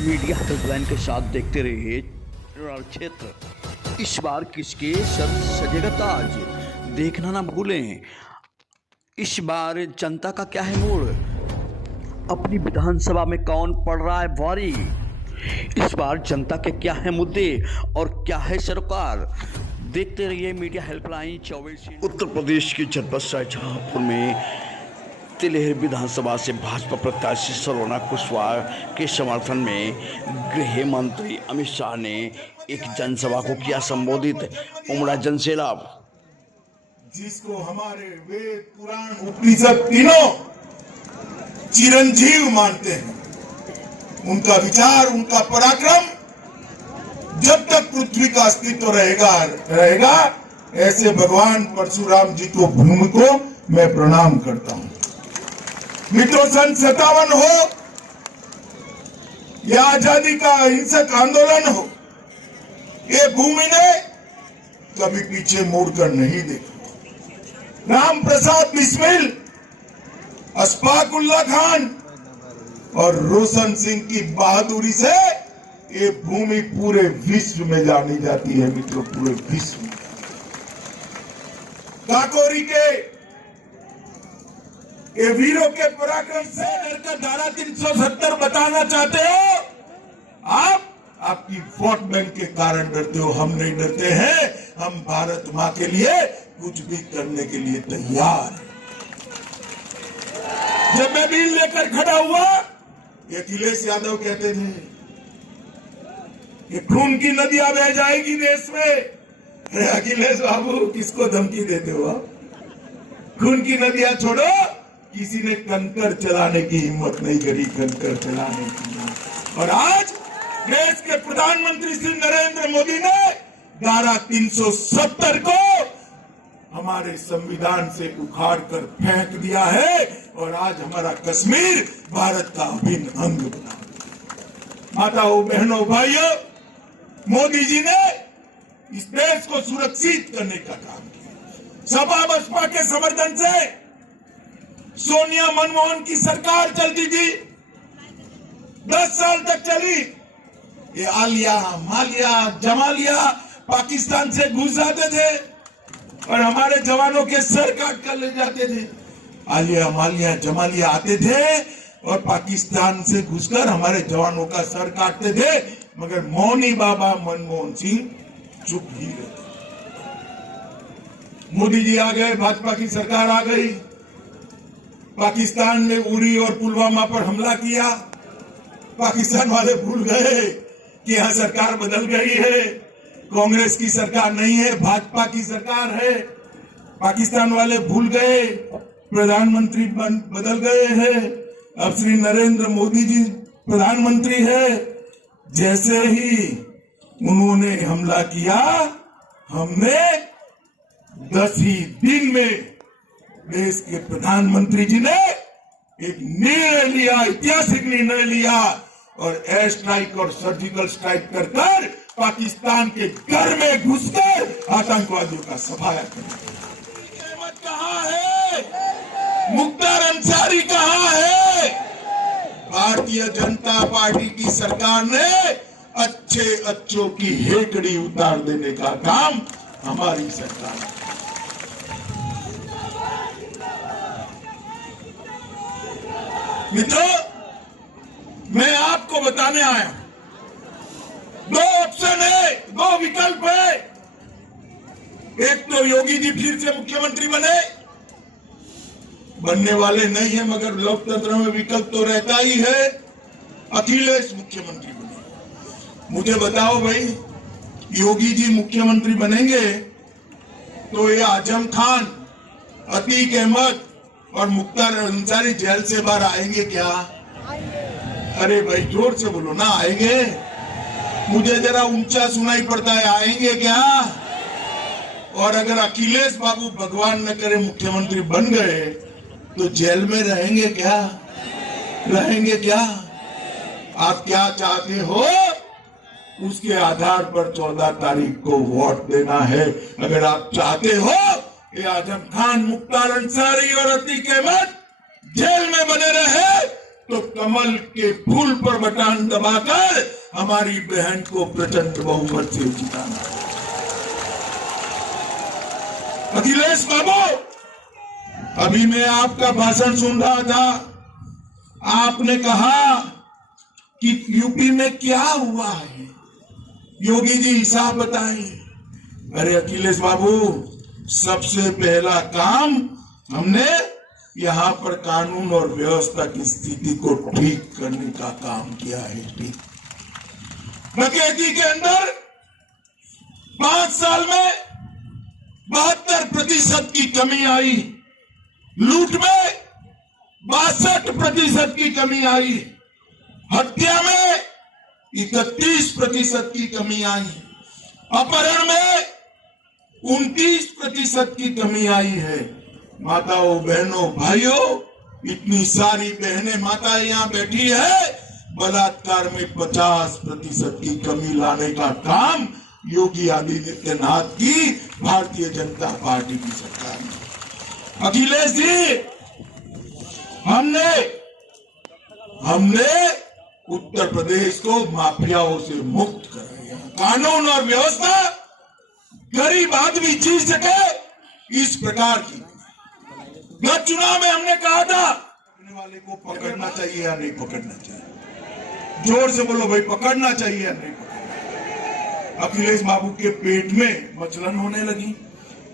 Media headline के साथ देखते रहिए रण क्षेत्र। इस बार किसके सर सजेगा ताज, देखना ना भूलें। इस बार जनता का क्या है मूड, अपनी विधानसभा में कौन पड़ रहा है भारी। इस बार जनता के क्या है मुद्दे और क्या है सरकार, देखते रहिए मीडिया हेल्पलाइन 24। उत्तर प्रदेश के जनपद शाहजहांपुर में तिलेहर विधानसभा से भाजपा प्रत्याशी सलोना कुशवाहा के समर्थन में गृह मंत्री अमित शाह ने एक जनसभा को किया संबोधित। उमड़ा जनसैलाब, जिसको हमारे वेद पुराण उपनिषद तीनों चिरंजीव मानते हैं, उनका विचार, उनका पराक्रम जब तक पृथ्वी का अस्तित्व रहेगा ऐसे भगवान परशुराम जी को, भूमि को मैं प्रणाम करता हूं। मित्रों, सन 57 हो या आजादी का अहिंसक आंदोलन हो, ये भूमि ने कभी पीछे मुड़कर नहीं देखा। राम प्रसाद बिस्मिल, अशफाक उल्लाह खान और रोशन सिंह की बहादुरी से ये भूमि पूरे विश्व में जानी जाती है। मित्रों, पूरे विश्व में। काकोरी के ये वीरों के पराक्रम से डरकर धारा 370 बताना चाहते हो आप? आपकी वोट बैंक के कारण डरते हो। हम नहीं डरते हैं, हम भारत मां के लिए कुछ भी करने के लिए तैयार हैं। जब मैं बिल लेकर खड़ा हुआ, ये अखिलेश यादव कहते थे ये खून की नदियां बह जाएगी देश में। अरे अखिलेश बाबू, किसको धमकी देते हो आप? खून की नदियां छोड़ो, किसी ने कंकर चलाने की हिम्मत नहीं करी, कंकर चलाने की। और आज देश के प्रधानमंत्री श्री नरेंद्र मोदी ने धारा 370 को हमारे संविधान से उखाड़ कर फेंक दिया है और आज हमारा कश्मीर भारत का अभिन्न अंग बना। माताओं, बहनों, भाइयों, मोदी जी ने इस देश को सुरक्षित करने का काम किया। सपा बसपा के समर्थन से सोनिया मनमोहन की सरकार चलती थी, 10 साल तक चली। ये आलिया, मालिया, जमालिया पाकिस्तान से घुस जाते थे और हमारे जवानों के सर काट कर ले जाते थे। आलिया, मालिया, जमालिया आते थे और पाकिस्तान से घुसकर हमारे जवानों का सर काटते थे, मगर मौनी बाबा मनमोहन सिंह चुप ही रहते। मोदी जी आ गए, भाजपा की सरकार आ गई, पाकिस्तान ने उरी और पुलवामा पर हमला किया। पाकिस्तान वाले भूल गए कि यहां सरकार बदल गई है, कांग्रेस की सरकार नहीं है, भाजपा की सरकार है। पाकिस्तान वाले भूल गए, प्रधानमंत्री बदल गए हैं, अब श्री नरेंद्र मोदी जी प्रधानमंत्री है। जैसे ही उन्होंने हमला किया, हमने 10 ही दिन में देश के प्रधानमंत्री जी ने एक निर्णय लिया, ऐतिहासिक निर्णय लिया और एयर स्ट्राइक और सर्जिकल स्ट्राइक कर पाकिस्तान के घर में घुसकर आतंकवादियों का सफाया किया। अहमद कहां है? मुख्तार अंसारी कहां है? भारतीय जनता पार्टी की सरकार ने अच्छों की हेकड़ी उतार देने का काम हमारी सरकार। मित्रों, मैं आपको बताने आया हूं, 2 ऑप्शन है, 2 विकल्प है। एक तो योगी जी फिर से मुख्यमंत्री बनने वाले नहीं है, मगर लोकतंत्र में विकल्प तो रहता ही है। अखिलेश मुख्यमंत्री बने। मुझे बताओ भाई, योगी जी मुख्यमंत्री बनेंगे तो ये आजम खान, अतीक अहमद और मुख्तार अंसारी जेल से बाहर आएंगे क्या? अरे भाई जोर से बोलो ना, आएंगे? मुझे जरा ऊंचा सुनाई पड़ता है, आएंगे क्या? और अगर अखिलेश बाबू भगवान न करे मुख्यमंत्री बन गए तो जेल में रहेंगे क्या? रहेंगे क्या? आप क्या चाहते हो, उसके आधार पर 14 तारीख को वोट देना है। अगर आप चाहते हो कि आजम खान, मुख्तार अंसारी और अतीक अहमद जेल में बने रहे तो कमल के फूल पर बटन दबाकर हमारी बहन को प्रचंड बहुमत से जिताना। अखिलेश बाबू, अभी मैं आपका भाषण सुन रहा था, आपने कहा कि यूपी में क्या हुआ है, योगी जी हिसाब बताइए। अरे अखिलेश बाबू, सबसे पहला काम हमने यहाँ पर कानून और व्यवस्था की स्थिति को ठीक करने का काम किया है। ठीक, डकैती के अंदर 5 साल में 72% की कमी आई, लूट में 62% की कमी आई, हत्या में 31% की कमी आई, अपहरण में 29% की कमी आई है। माताओं, बहनों, भाइयों, इतनी सारी बहनें माताएं यहाँ बैठी है, बलात्कार में 50% की कमी लाने का काम योगी आदित्यनाथ की भारतीय जनता पार्टी की सरकार ने। अखिलेश जी, हमने उत्तर प्रदेश को माफियाओं से मुक्त कराया, कानून और व्यवस्था गरीब आदमी जी सके इस प्रकार की। गत चुनाव में हमने कहा था पकड़ने वाले को पकड़ना चाहिए या नहीं पकड़ना चाहिए, जोर से बोलो भाई, पकड़ना चाहिए या नहीं पकड़ना। अखिलेश बाबू के पेट में मचलन होने लगी,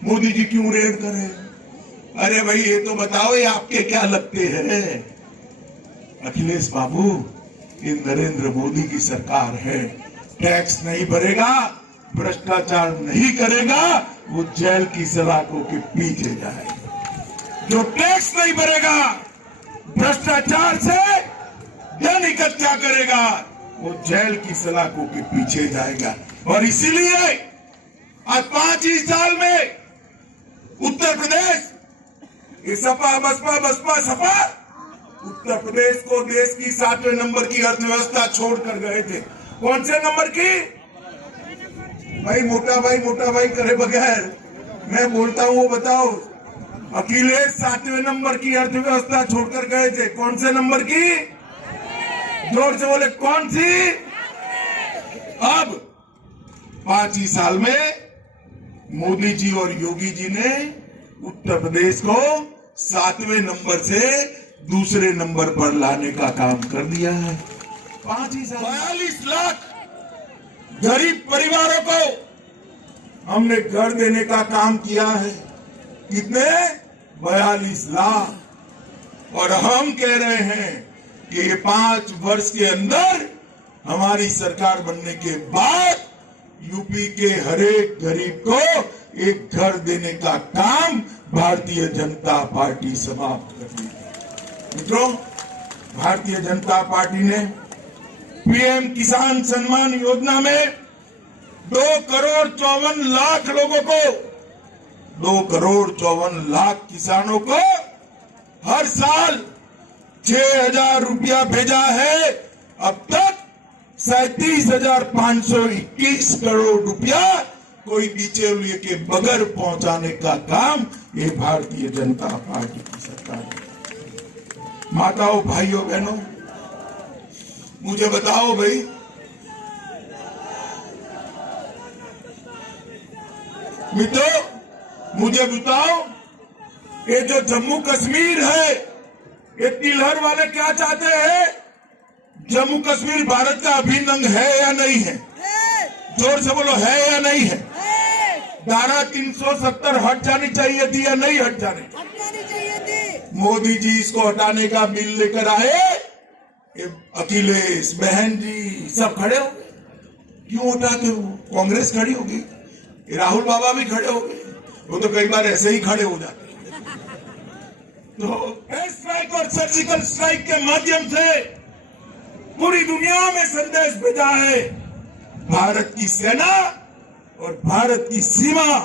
मोदी जी क्यों रेड करे? अरे भाई, ये तो बताओ, ये आपके क्या लगते हैं? अखिलेश बाबू, ये नरेंद्र मोदी की सरकार है, टैक्स नहीं भरेगा, भ्रष्टाचार नहीं करेगा, वो जेल की सलाखों के पीछे जाएगा। जो टैक्स नहीं भरेगा, भ्रष्टाचार से धन इकट्ठा करेगा, वो जेल की सलाखों के पीछे जाएगा। और इसीलिए आज 5 ही साल में उत्तर प्रदेश, ये सपा बसपा बसपा सपा उत्तर प्रदेश को देश की 7वें नंबर की अर्थव्यवस्था छोड़कर गए थे। कौन से नंबर की? भाई मोटा भाई करे बगैर मैं बोलता हूं, वो बताओ। अखिलेश 7वें नंबर की अर्थव्यवस्था छोड़कर गए थे। कौन से नंबर की? जोर से बोले, कौन सी? अब 5 ही साल में मोदी जी और योगी जी ने उत्तर प्रदेश को 7वें नंबर से दूसरे नंबर पर लाने का काम कर दिया है। 5 ही साल 42 लाख गरीब परिवारों को हमने घर देने का काम किया है। कितने? 42 लाख। और हम कह रहे हैं कि ये 5 वर्ष के अंदर हमारी सरकार बनने के बाद यूपी के हरेक गरीब को एक घर देने का काम भारतीय जनता पार्टी समाप्त कर दी है। मित्रों, भारतीय जनता पार्टी ने पीएम किसान सम्मान योजना में 2 करोड़ 54 लाख लोगों को, 2 करोड़ 54 लाख किसानों को हर साल 6,000 रुपया भेजा है। अब तक 37,521 करोड़ रुपया कोई बिचौलिए के बगैर पहुंचाने का काम ये भारतीय जनता पार्टी की सरकार है। माताओं, भाइयों, बहनों, मुझे बताओ भाई, मित्रों, मुझे बताओ, ये जो जम्मू कश्मीर है, ये तिलहर वाले क्या चाहते हैं? जम्मू कश्मीर भारत का अभिन्न अंग है या नहीं है? जोर से बोलो, है या नहीं है? धारा 370 हट जानी चाहिए थी या नहीं हट जानी चाहिए थी? मोदी जी इसको हटाने का बिल लेकर आए, अखिलेश, बहन जी सब खड़े हो गए। क्यों हटाते हो? कांग्रेस खड़ी होगी, राहुल बाबा भी खड़े हो गए, वो तो कई बार ऐसे ही खड़े हो जाते। तो एयर स्ट्राइक और सर्जिकल स्ट्राइक के माध्यम से पूरी दुनिया में संदेश भेजा है, भारत की सेना और भारत की सीमा,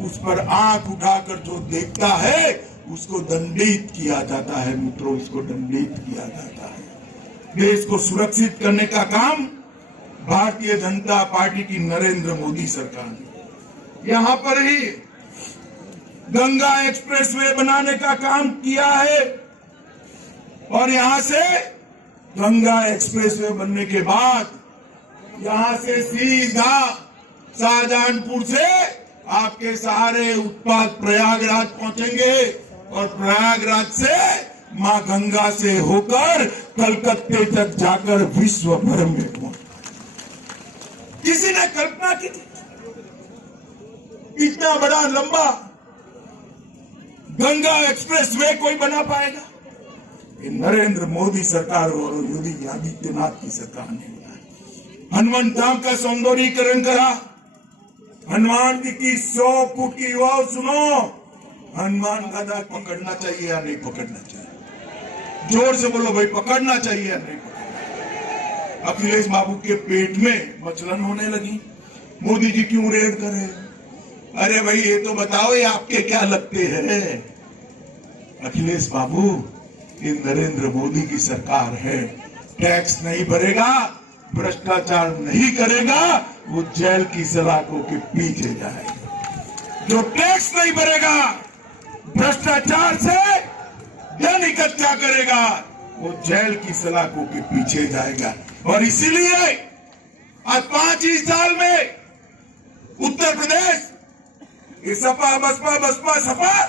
उस पर आंख उठाकर जो देखता है उसको दंडित किया जाता है। मित्रों, इसको दंडित किया जाता है। देश को सुरक्षित करने का काम भारतीय जनता पार्टी की नरेंद्र मोदी सरकार ने यहां पर ही गंगा एक्सप्रेसवे बनाने का काम किया है। और यहां से गंगा एक्सप्रेसवे बनने के बाद यहां से सीधा शाहजहानपुर से आपके सारे उत्पाद प्रयागराज पहुंचेंगे और प्रयागराज से मां गंगा से होकर कलकत्ते तक जाकर विश्व भर में पहुंच। किसी ने कल्पना की थी इतना बड़ा लंबा गंगा एक्सप्रेसवे कोई बना पाएगा? ये नरेंद्र मोदी सरकार और योगी आदित्यनाथ की सरकार ने बनाया। हनुमान धाम का सौंदर्यीकरण करा। हनुमान जी की 100 फुट की वाव सुनो। हनुमान गदा पकड़ना चाहिए या नहीं पकड़ना चाहिए? जोर से बोलो भाई, पकड़ना चाहिए या नहीं पकड़ना? अखिलेश बाबू के पेट में मचलन होने लगी। मोदी जी क्यों रेड करे? अरे भाई ये तो बताओ, ये आपके क्या लगते हैं? अखिलेश बाबू, ये नरेंद्र मोदी की सरकार है। टैक्स नहीं भरेगा, भ्रष्टाचार नहीं करेगा, वो जेल की सलाखों के पीछे जाएगा। जो टैक्स नहीं भरेगा, भ्रष्टाचार से धन इकट्ठा करेगा, वो जेल की सलाखों के पीछे जाएगा। और इसीलिए आज 5 ही साल में उत्तर प्रदेश, ये सपा बसपा सपा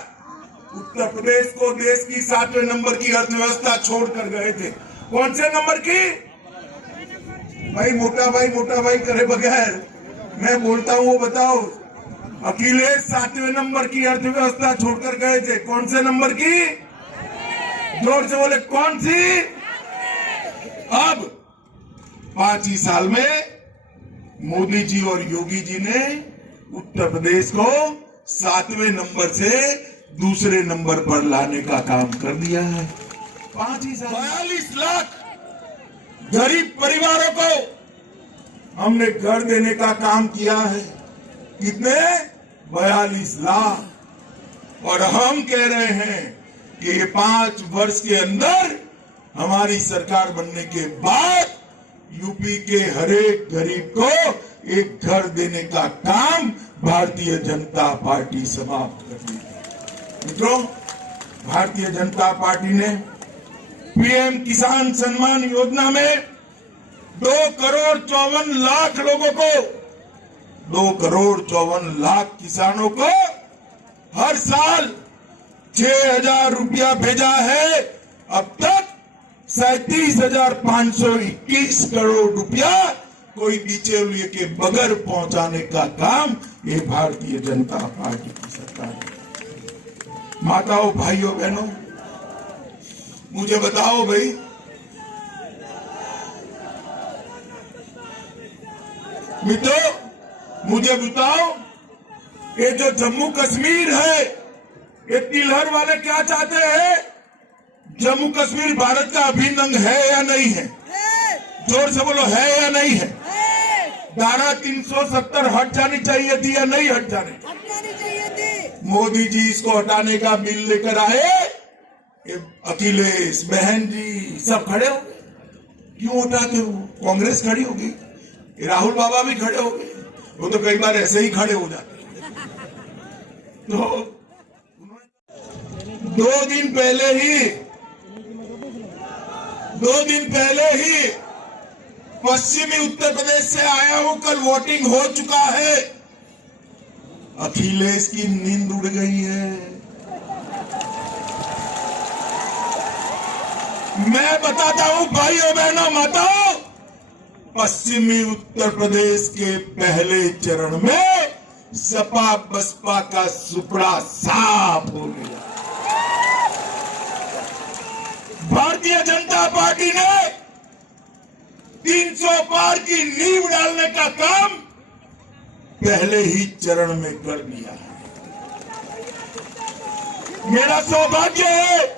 उत्तर प्रदेश को देश की 7वें नंबर की अर्थव्यवस्था छोड़कर गए थे। कौन से नंबर की? भाई मोटा भाई करे बगैर मैं बोलता हूं वो बताओ। अखिलेश 7वें नंबर की अर्थव्यवस्था छोड़कर गए थे। कौन से नंबर की? जोर से बोले, कौन सी? अब 5 ही साल में मोदी जी और योगी जी ने उत्तर प्रदेश को 7वें नंबर से दूसरे नंबर पर लाने का काम कर दिया है। 5 ही साल 42 लाख गरीब परिवारों को हमने घर देने का काम किया है। कितने? 42 लाख। और हम कह रहे हैं कि ये 5 वर्ष के अंदर हमारी सरकार बनने के बाद यूपी के हरेक गरीब को एक घर देने का काम भारतीय जनता पार्टी समाप्त कर दी। मित्रों, भारतीय जनता पार्टी ने पीएम किसान सम्मान योजना में 2,54,00,000 लोगों को, 2,54,00,000 किसानों को हर साल 6,000 रुपया भेजा है। अब तक 37,521 करोड़ रुपया कोई बिचौलिए के बगैर पहुंचाने का काम ये भारतीय जनता पार्टी की सरकार है। माताओं, भाइयों, बहनों, मुझे बताओ भाई, मित्रों, मुझे बताओ, ये जो जम्मू कश्मीर है, ये तिलहर वाले क्या चाहते हैं? जम्मू कश्मीर भारत का अभिन्न अंग है या नहीं है? जोर से बोलो, है या नहीं है? धारा 370 हट जानी चाहिए थी या नहीं हट जानी चाहिए थी? मोदी जी इसको हटाने का बिल लेकर आए। अखिलेश, बहन जी सब खड़े हो गए। क्यों हटाते हो? कांग्रेस खड़ी होगी, राहुल बाबा भी खड़े हो गए। वो तो कई बार ऐसे ही खड़े हो जाते। तो 2 दिन पहले ही पश्चिमी उत्तर प्रदेश से आया हूं। कल वोटिंग हो चुका है। अखिलेश की नींद उड़ गई है। मैं बताता हूं भाइयों, बहनों, माताओं, पश्चिमी उत्तर प्रदेश के पहले चरण में सपा बसपा का सुपड़ा साफ हो गया। भारतीय जनता पार्टी ने 300 पार की नींव डालने का काम पहले ही चरण में कर दिया है। मेरा सौभाग्य है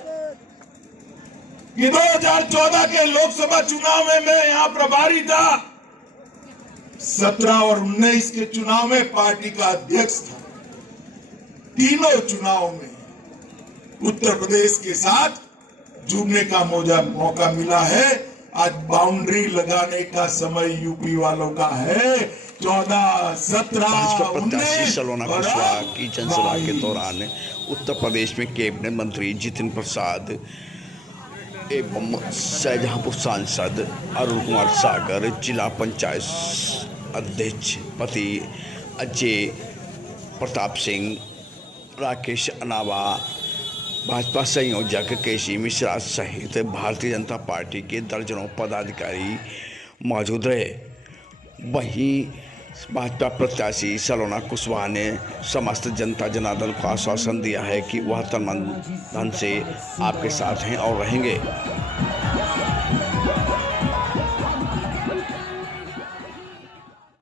कि 2014 के लोकसभा चुनाव में मैं यहां प्रभारी था। 17 और 19 के चुनाव में पार्टी का अध्यक्ष था। तीनों चुनाव में उत्तर प्रदेश के साथ जुड़ने का मौका मिला है। आज बाउंड्री लगाने का समय यूपी वालों का है। 14, 17, भाजपा प्रत्याशी 19 सलोना और कुशवाहा की जनसभा के 22। दौरान उत्तर प्रदेश में कैबिनेट मंत्री जितिन प्रसाद एवं शाहजहांपुर सांसद अरुण कुमार सागर, जिला पंचायत अध्यक्ष पति अजय प्रताप सिंह, राकेश अनावा, भाजपा संयोजक केसी मिश्रा सहित भारतीय जनता पार्टी के दर्जनों पदाधिकारी मौजूद रहे। वहीं भाजपा प्रत्याशी सलोना कुशवाहा ने समस्त जनता जनार्दन को आश्वासन दिया है कि वह तन मन धन से आपके साथ हैं और रहेंगे।